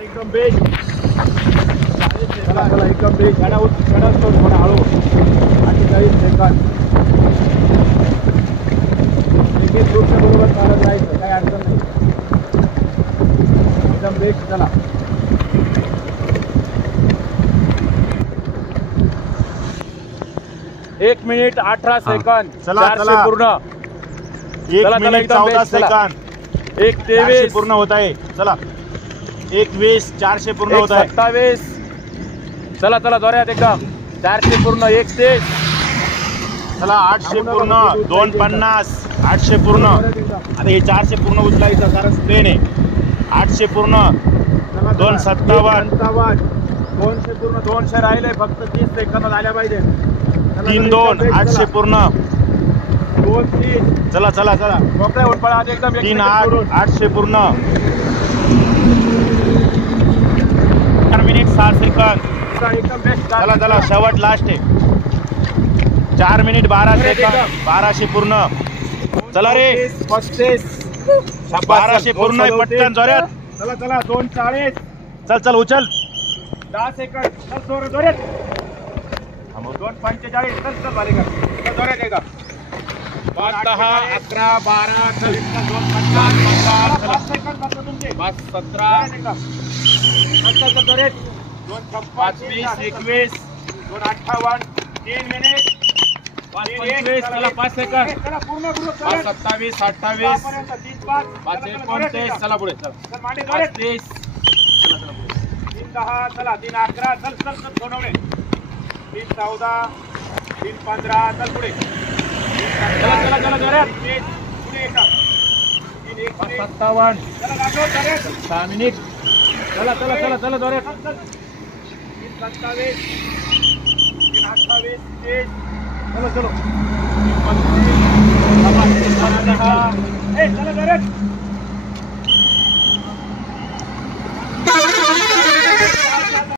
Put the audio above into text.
एकदम बेस्ट. चला चला एकदम बेस्ट. गाडा असतो थोडा हळू. 48 सेकंद. एक ग्रुपच्या बरोबर चालत राहायचं, काही अडचण नाही. एकदम बेस्ट. चला 1 मिनिट 18 सेकंद. चला, 400 चला. पूर्ण. 1 चला, मिनिट एकदम 14 बेस्ट. चला. सेकंद. 1:23 पूर्ण होत आहे. चला 1:20. 400 पूर्ण होत आहे. 1:27. चला चला जोरात एकदम. 400 पूर्ण. 1:30. चला 800 पूर्ण. 2:50. 800 पूर्ण. आता हे 400 पूर्ण उचलायचं कारण स्पेन आहे. 800 पूर्ण. 2:57. 200 पूर्ण. 200 राहिले फक्त. 30 सेकंदात आल्या पाहिजे. 3:02. 800 पूर्ण. 2:30. चला चला चला. मोकळ्या उठपळा आधी एकदम. 3:08. 800 पूर्ण. 4 मिनिट 6 सेकंद. एकदम बेस्ट. चला चला शेवट लास्ट आहे. 4 मिनिट 12 सेकंद. 1200 पूर्ण. चला रे 35. 1200 पूर्ण आहे. पटकन जोरात. चला चला 2:40. चल चल उचल. 10 सेकंद. चल जोरात. 2:45. चल चल बालिका. चल जोरात एकदम. 5, 10, 11, 12, 13, 2:50. 5 सेकंद फक्त तुमचे. 5, 17. चल चल जोरात. 2:26, 21, 2:58. 3 मिनिट. 5:25. चला 5 सेकंद. चला पूर्ण ग्रुप. 5:27, 28, 5:29. चला पुढे. चल 5:30. चला चला पुढे. 3:10. चला 3:11. चल चल चल सोनवणे. 3:14. 3:15. चल पुढे. चला चला चला जोरात. पुढे एका. 3:57. चला लागो जोरात. 6 मिनिट. चला चला चला चला जोरात. 3:27. 3:28. 30. चलो चलो. 35. चला जोरात.